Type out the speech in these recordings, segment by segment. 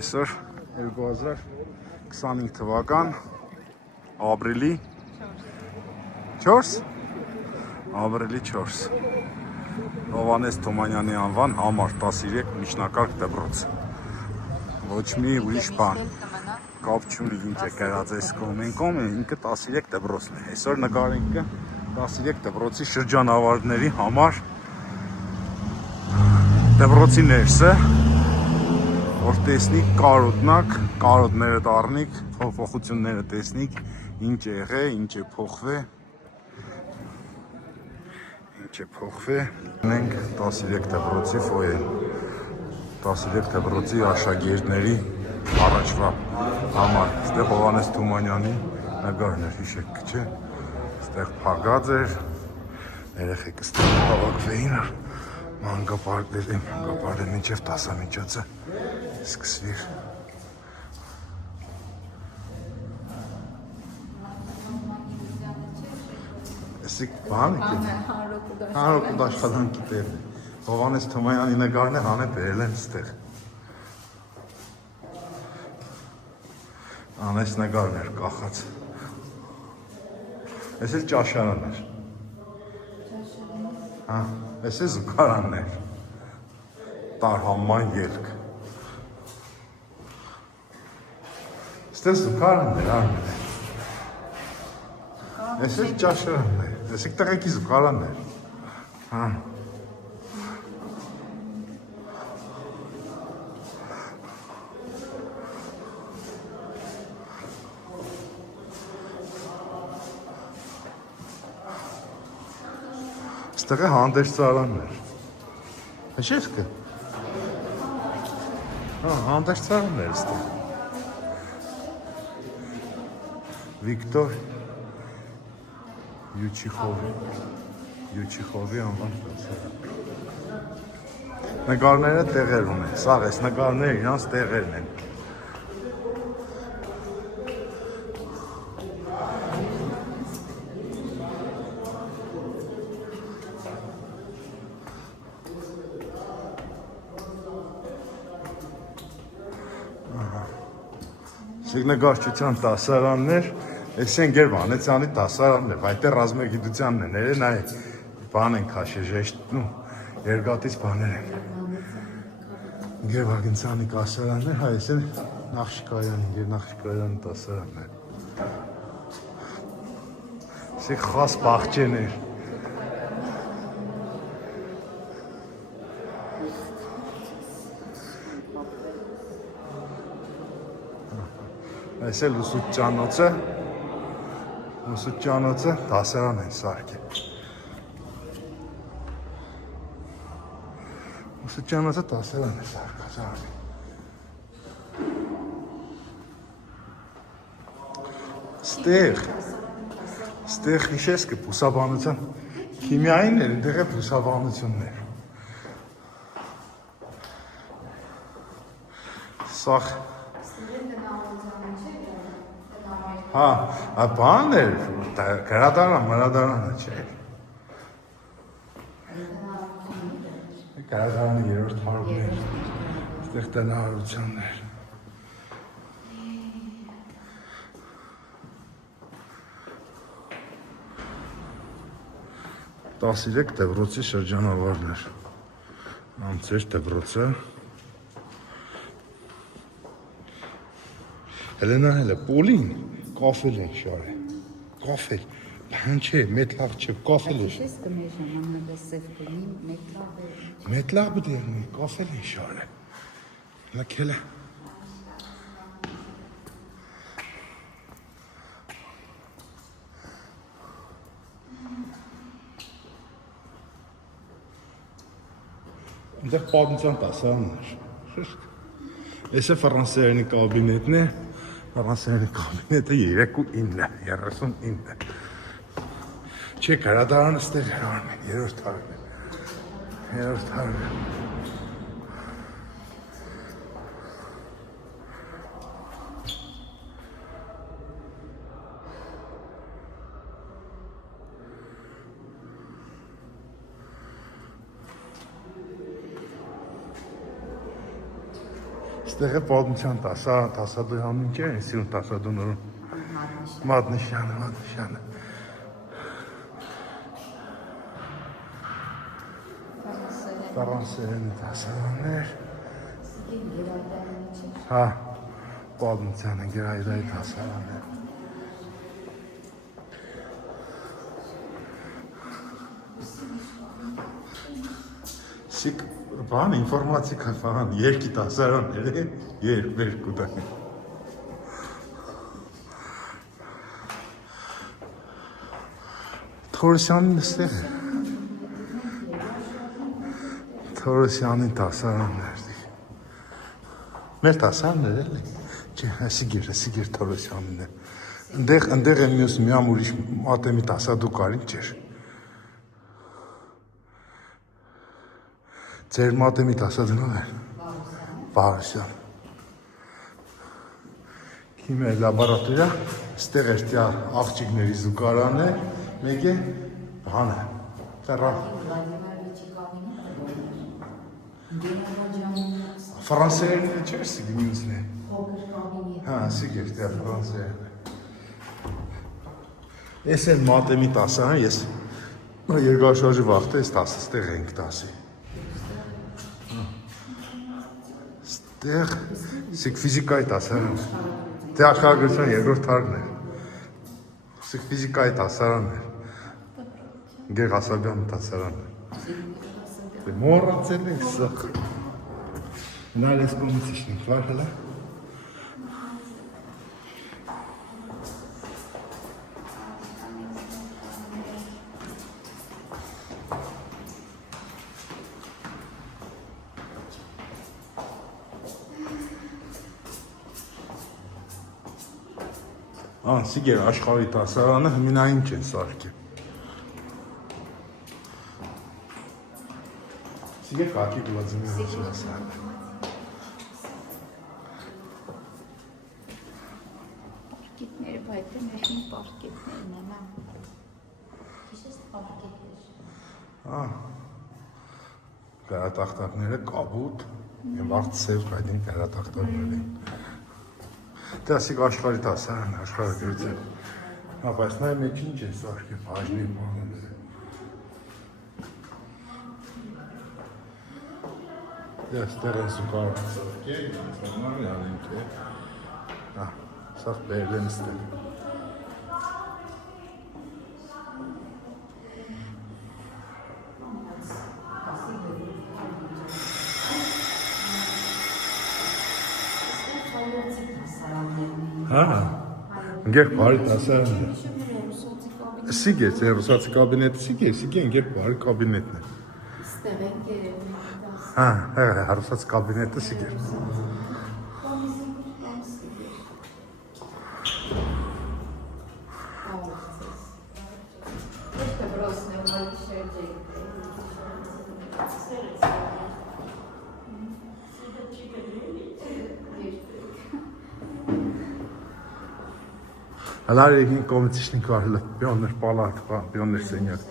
Այսօր 2025 թվական ապրիլի 4 ապրիլի 4 Հովհաննես Թումանյանի անվան համար 13 միջնակարգ դպրոց ոչ մի ուրիշ բան կապ չունի ինչ է կրած այս կոմենկոմ ինքը 13 դպրոցն է այսօր նկարենք 13 դպրոցի շրջանավարտների համար դպրոցի ներսը որ տեսնիք կարոտները դառնիք, փոփոխությունները տեսնիք, ինչ է եղել, ինչ է փոխվել, մենք 13 դպրոցի ֆոյեն, 13 դպրոցի աշակերտների առաջվա համար, ստեղ Հովհաննես Թումանյանի նկարներ, հիշեք չէ, ստեղ փակած էր, երեխեք ստեղ հավաքվեին, մանկապարտեզի մինչև դասամիջոցը սկսվիր։ Էսիկ բան է հանրօգուտ աշխատանքի տեղն է։ Հովհաննես Թումանյանի նկարներ հանե բերել են ստեղ։ Անես նկարներ կախած։ Էս էլ ճաշարան էր։ Հա, էս է զուգարանն էր։ Տարհաման ելք։ Ստեղ զուգարանն էր արմեն է։ Էս էլ ճաշարանն է։ Էսիկ տղեկի զուգարանն էր։ Հա։ Ստեղ է հանդերձարանն էր։ Հիշեցքը։ Հա, հանդերձարանն էր ստեղ։ Վիկտոր Յուչիխովի անվան դասարան։ Նկարները տեղեր ունեն, սաղ ես նկարները իրանց տեղերն են։ Նկարչության դասարաններ, ես են գեր Վանեցյանի դասարանն է, այդտեղ ռազմագիտությանն է, ներեն այ բան են քաշել, երկաթից բաներ են։ Գեր Վագենցյանի դասարաններ, հայ ես են Նախշիկարյանի, գեր Նախշիկարյանի դասարանն է։ Սեք խաս բաղջեներ։ Այս էլ ուսուցչանոցը դասարան են սարքել։ Ուսուցչանոցը դասարան է սարքած արմի։ Ստեղ հիշես կը բուսաբանության քիմիային էր, դեղ է բուսաբանություններ։ Սաղ Հա, բան էր, գրադարանը չէր։ Գրադարանը երրորդ հարուր էր, ստեղ տնահարություններ։ 13 դպրոցի շրջանավարներ։ Անցեր դպրոցը։ Հելենա հելը պոլին կոֆել են շարը։ Կոֆել։ Բան չէ, մեթլավ չէ, կոֆել է։ Ես կմեզ ժամանակ սև կնի մեթլավ է։ Մեթլավ բդերնի, կոֆել են շարը։ Լակելա։ Այնտեղ պատմության դասարանն էր։ Այս է ֆրանսերենի կաբինետն է։ Ֆրանսերենի կաբինետը 39 Չէ, գրադարանը ստեղ էր արմեն, երրորդ հարուր։ Ստեղ է պատմության տասադոյանն ինչ է, սիրուն տասադոնորում։ Մատնիշյանը։ Ֆրանսերենի տասարաններ։ Հա, պատմությանը գերայդայի տասարաններ։ Սիկ բան ինֆորմատիկա բան երկի տասարաններ երկու տան։ Թորոսյանին ստեղ է։ Թորոսյանի տասարաններ։ Մեր տասարաններ էլի։ Չէ, սիգիր Թորոսյանին է։ Ընդեղ եմ մյուս միամ ուրիշ մատեմի տասադու կարին չէր։ Ձեր մատեմի տասադունով էր։ Վարուսյան։ Քիմիա լաբորատորիա, ստեղ էր տյա աղջիկների զուգարան է, մեկ է բան է, տեռա։ Ֆրանսերենի է չէր սիգի մյուսն է։ Հա, սիգ էր տյա ֆրանսերեն է։ Ես էլ մատեմի տասարան, ես երկաշարժի վաղթը ես տասը, ստեղ ենք տասի։ Ստեղ սիգ ֆիզիկայի տասարան է։ Դե աշխարհագրության երկրորդ թարգն է։ Սիգ ֆիզիկայի տասարան է։ Գեղասաբյան տասարան է։ Մոռացել ենք սախ։ Նայել ես կոմուցիշն ենք, վար հլա։ Սիգեր աշխարհի տասարանը հմինային չեն սարքի։ Սիգեր կակի Վլադիմիր Վասիլասյան։ Պարկետները բայց է մեր մի պարկետներն է մամ։ Քիշես պարկետներ։ Կարատախտակները կաբուտ, վաղ ծև կայդին կարատախտակներ են։ Դա սիգ աշխարհի տասարան, աշխարհի գրության։ Հա, բայց նայ մեջ ինչ է սարքի բաժնի բանները։ Ես դեռ են սուկարը սարքի, սարնարի անենք է։ Հա, սարք բերլեն ստեղ։ Հա, ընգեր բարի տասարան է։ Սիգ է, հերուսացի կաբինետը սիգ է, ընգեր բարի կաբինետն է։ Ստեղ ենք երևի։ Հա, հերուսացի կաբինետը սիգ է։ Հլար եկին կոմիցիշնի կարլը, պյոններ պալատ, պյոններ սենյակ։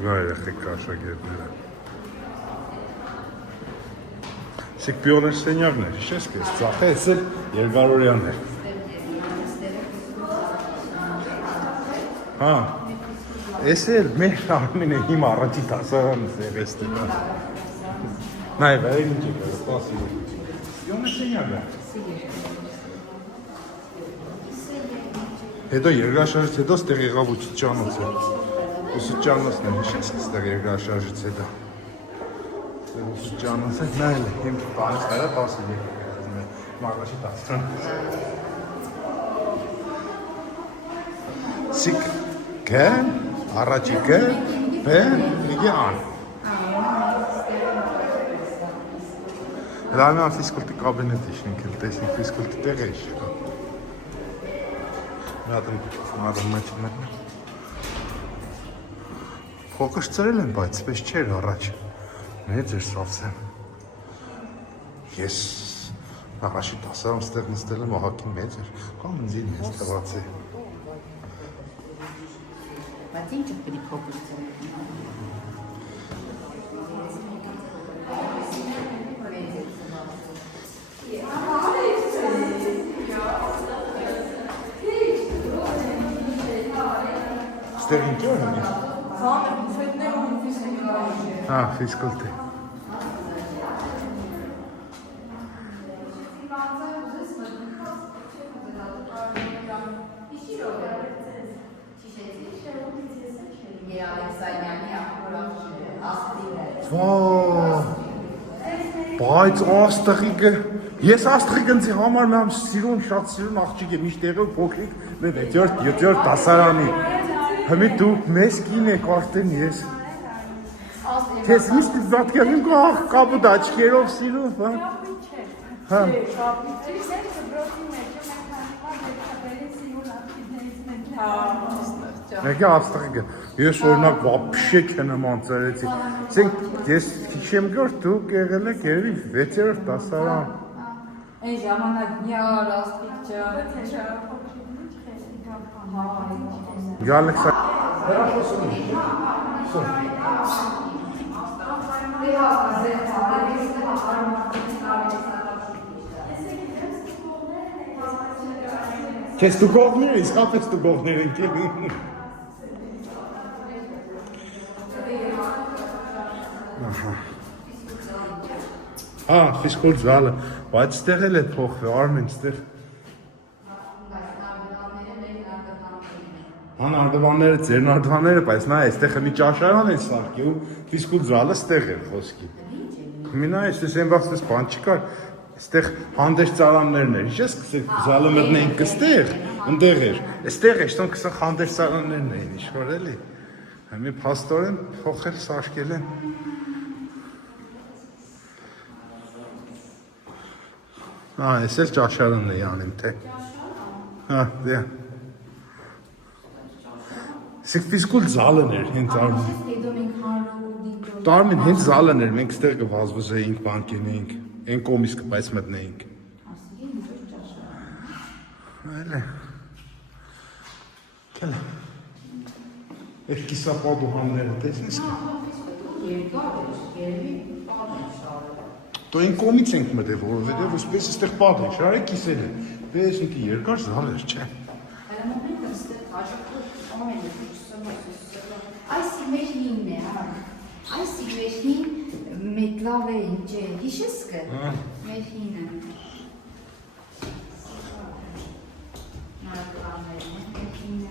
Գլա երեխեք աշագերները։ Սիգ պիոներ սենյակներ, իշես կես, ծախը ես էլ երկարորյաններ։ Հա, ես էլ մեր ամին է հիմ առաջի տասարանս է վեստիվա։ Նայ, վայր ինչ է կրը, պասի է։ Պիոներ սենյակը։ Հետո երկրաշարժից հետո ստեղ եղավ ուսուցչանոց է։ Ուսուցչանոցն է, հիշես ստեղ երկրաշարժից հետո։ Ուսուցչանոց է, նայել է, իմ բանից հայրա պասի է, մաղաշի տասրան։ Սիկ Գ, առաջի Գ, Բ, միգի ան։ Լանա ֆիզկուլտի կաբինետի շենք էլ տեսնի ֆիզկուլտի տեղ է իշ։ Մադամ մաչմեն։ Փոքր ծրել են, բայց պես չէր առաջ։ Մեծ էր սավսեմ։ Ես առաջի տասարան ստեղ նստել եմ ահակի մեծ էր, կամ ինձին ես տված է։ Բայց ինչ պիտի փոքր ծրել։ Ստեղ ինչ որ հնի։ Հա, ֆիզկուլտի։ Բայց աստղիկը, ես աստղիկնցի համար մեմ սիրուն, շատ սիրուն աղջիկ եմ, իշտեղը փոքրիկ, մեր 6-7 դասարանի, հմի դուք մեզ կին եք արդեն ես, կեզ միշտ բատկեմ իմ կաղ կապուտ աչկերով սիրուն, հա, Մեկի աստղիկը, ես օրինակ վապշե կնման ծերեցի, ես քիչ եմ գոր դուք եղել եք երևի 6-րդ դասարան։ Այն ժամանակ նյար աստղիկ Գալեքսա։ Քեզ դու կողմիր, իսկապես դու կողմիր ենք էլի։ Հա, ֆիզկուլ զալը, բայց ստեղ էլ է փոխվի, Արմեն, ստեղ։ Հան արդվանները, ձեր արդվանները, բայց նա այստեղ մի ճաշարան է սարքի ու ֆիզկուլ զալը ստեղ է խոսքի։ Մինա այստեղ սենբաստես բան չկար, այստեղ հանդերձ ծարաններն էր, ինչ ես կսեք զալը մտնեինք կստեղ, ընդեղ էր, այստեղ է, շտոն կսան հանդերձ ծարաններն էին, իշոր էլի, մի պաստոր են փոխել, սարքել են։ Հա, ես էլ ճաշարանն էի անիմ, թե։ Հա, դե։ Սեք ֆիզկուլ զալն էր, հենց Արմին։ Տարմին հենց զալն էր, մենք ստեղ կվազվզեինք, բանկենեինք, են կոմիս կպայց մտնեինք։ Այլ է։ Կել է։ Այդ կիսապադու համները տեսնես կա։ Դու են կոմից ենք մտել, որովհետև ուսպես ստեղ պատ է, շարի կիսել է, պես ինքի երկար զալ էր, չէ։ Այս մեր հինն է, այս մեր հին մեկլավ է ինչ է, հիշես կը, մեր հինը։ Նարդվաններն է, մեր հինն է։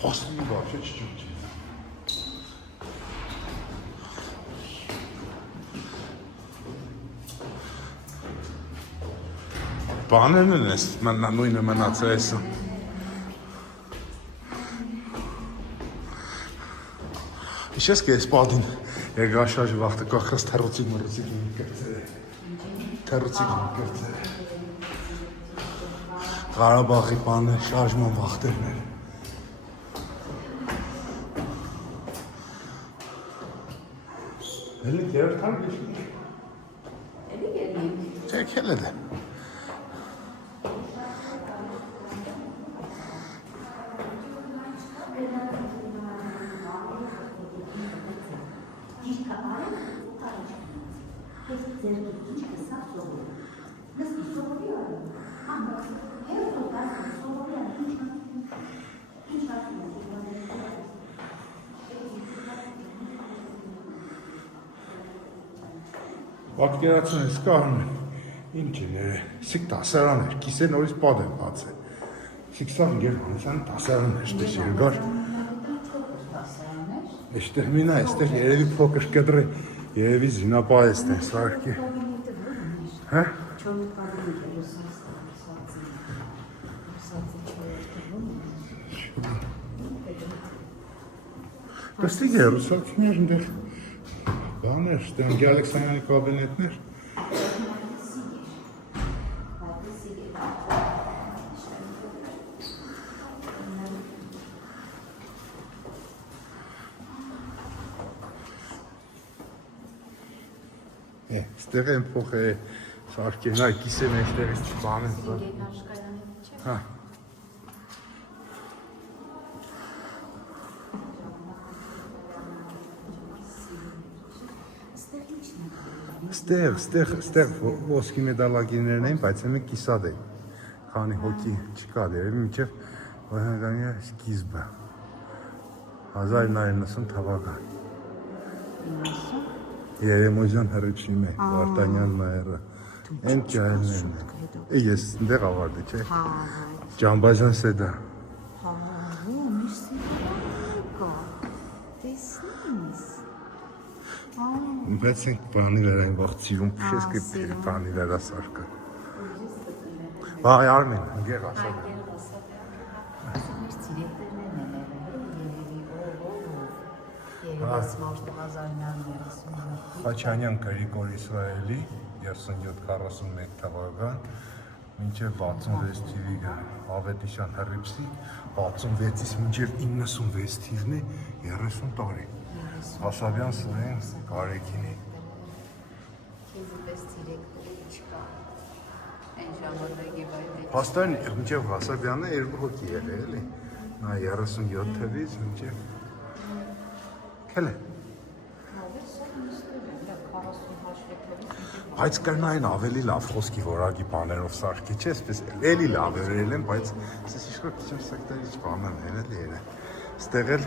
Խոսմի բար, չէ չջում չէ։ Բաներն են ես, նույնը մնաց է եսը։ Իշես կես պադին, երգաշաժ վաղթը կախրս թերուցիկ մրուցիկ իմ կրծեր է։ Թերուցիկ իմ կրծեր է։ Ղարաբաղի բանը շարժման վաղթերն էր։ Հելի կերթար գիշնի։ Էլի գերնենք։ Չէ, կել է դե։ Պատկերացն ես կարում են, ինչ է ները, սիկ տասարան էր, կիս է նորից պատ են բաց է, սիկ սավ ինգեր հանցան տասարան էր, շտես երգար, եշտեղ մինա, եստեղ երևի փոքր կդրի, Երևի զինապահեսն է սարքի։ Հա? Պստիկ է, ռուսացիներ ընդեղ բաներ, Ստենգի Ալեքսանյանի կաբինետներ։ Ստեղ են փոխել սարքեն, այ կիսե մեջտեղից բան են։ Հա։ Ստեղ ոսկի մեդալագիրներն էին, բայց εμի կիսատ էին։ Քանի հոգի չկա դերևի մինչև վահանգանի սկիզբը։ 1990 թվական։ Երեմոջան հրիչին է, Վարդանյան նայերը։ Են ջահելներն են։ Ես ընդեղ ավարդի, չէ։ Ջամբազյան սեդա։ Բայց ենք բանի վեր են վաղցիրում, պշես կը բանի վեր ասարկը։ Բայ Արմեն, ընգեղ ասա։ Խաչանյան Գրիգոր Իսրայելի 37-41 թվական մինչև 66 թիվը Ավետիշյան Հռիփսի 66-ից մինչև 96 թիվն է 30 տարի Հասաբյան Սուրեն Կարեկինի Հաստան մինչև Հասաբյանը երկու հոգի եղել էլի նա 37 թվից մինչև Քելե Բայց կրնային ավելի լավ խոսքի որակի բաներով սարքի չէ, այսպես էլի լավ երել են, բայց ասես իշխոր քիչ սեկտորից բանն են էլի երել։ Ստեղ էլ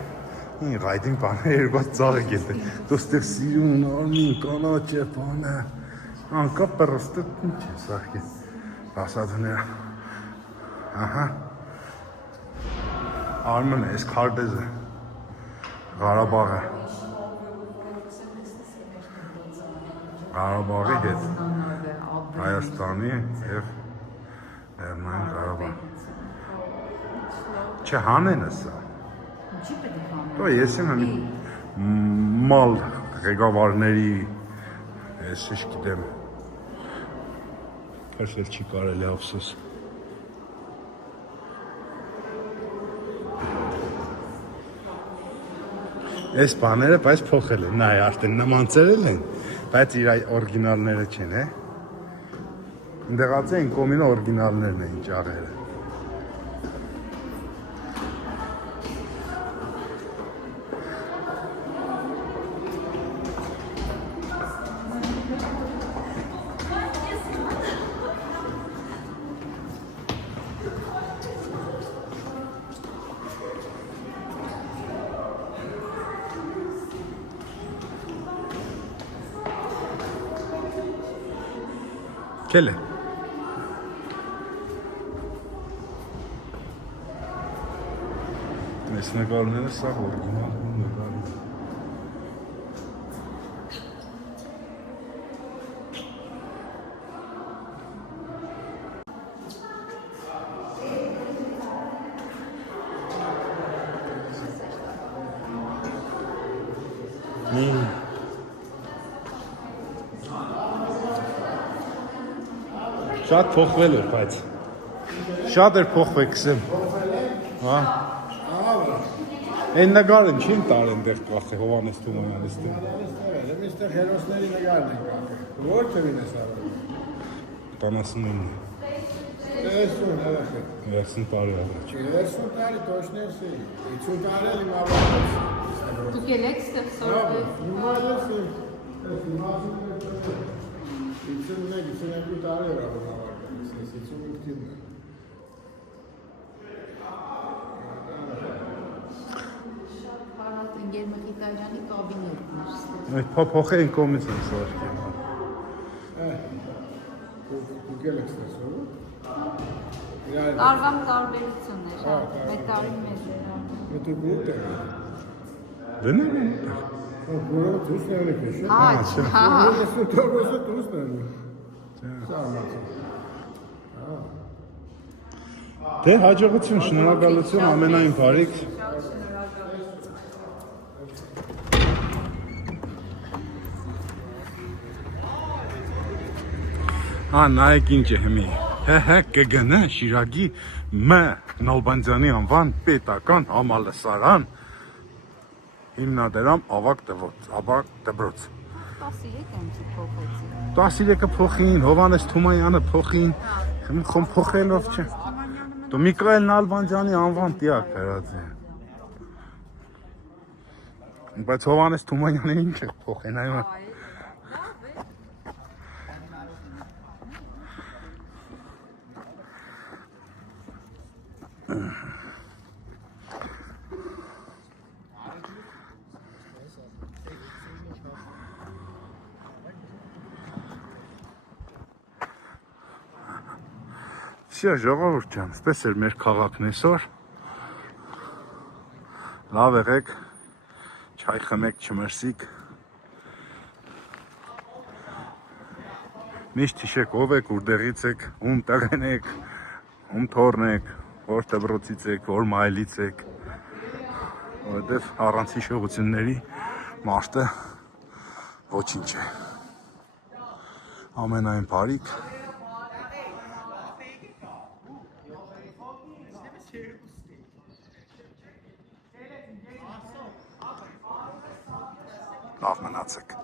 ին ռայդինգ բանը երկու ծաղ է գետը։ Դու ստեղ սիրուն արմին կանաչ է բանը։ Անկա պրստը ինչ է սարքի։ Ասածները։ Ահա։ Արմեն էս քարտեզը։ Ղարաբաղը։ Ղարաբաղի հետ Հայաստանի և Լեռնային Ղարաբաղ Չէ հանեն է սա Ես եմ մալ ղեկավարների ես ինչ գիտեմ Հերսել չի կարելի ափսոս Այս բաները բայց փոխել են, նայ արդեն նման ծերել են Բայց իր օրգինալները չեն, է։ Ընդեղած են կոմինը օրգինալներն էին ճաղերը։ Քելե Այս նկարները սա օրգինալ նկարներ Շատ փոխվել էր, բայց շատ էր փոխվել կսեմ։ Հա։ Այն նկարը չի տարեն դեր կախե Հովանես Թումանյանի ստեղ։ Միստր հերոսների նկարն են կախել։ Որ թվին ես արել։ 79 30 հավաքը։ 30 տարի առաջ։ 30 տարի точно 50 տարի իմ ավարտեց։ Դուք ելեք ստեղ սորվել։ Նորմալս է։ Իցն տարի էր ավարտել, 55 թիվն է։ Հարատ ընկեր Մխիթարյանի կաբինետն էր ստեղ։ Այդ փոխել կոմից են սարքի։ Դուք ելեք ստեսով։ Տարվան տարբերություններ, մեկ տարի մեծ էր։ Դուք ուտ եք։ Դնում Որը դուրս նայել է չէ։ Հա, հա։ Ես դուրս դուրս նայել։ Դե հաջողություն, շնորհակալություն, ամենայն բարիք։ Նայեք ինչ է հիմի, կգնը Շիրագի Մ. Նալբանդյանի անվան պետական համալսարան հիմնադրամ ավագ դպրոց։ 13-ը փոխին, Հովհաննես Թումանյանը փոխին, խոմ փոխելով չէ։ Դու Միքայել Նալբանդյանի անվան տիակ հրած է։ Բայց Հովհաննես Թումանյանը ինչ է փոխեն այո։ Всё, ժողովուրդ ջան, սպես էր մեր քաղաքն այսօր։ Լավ եղեք, չայ խմեք, չմրսիկ։ Միշտ հիշեք ով եք, որտեղից եք, ում տեղեն եք, ում թորն եք, որ դպրոցից եք, որ մայլից եք, որովհետև առանց հիշողությունների մարդը ոչինչ է։ Ամենայն բարիք։ Լավ մնացեք։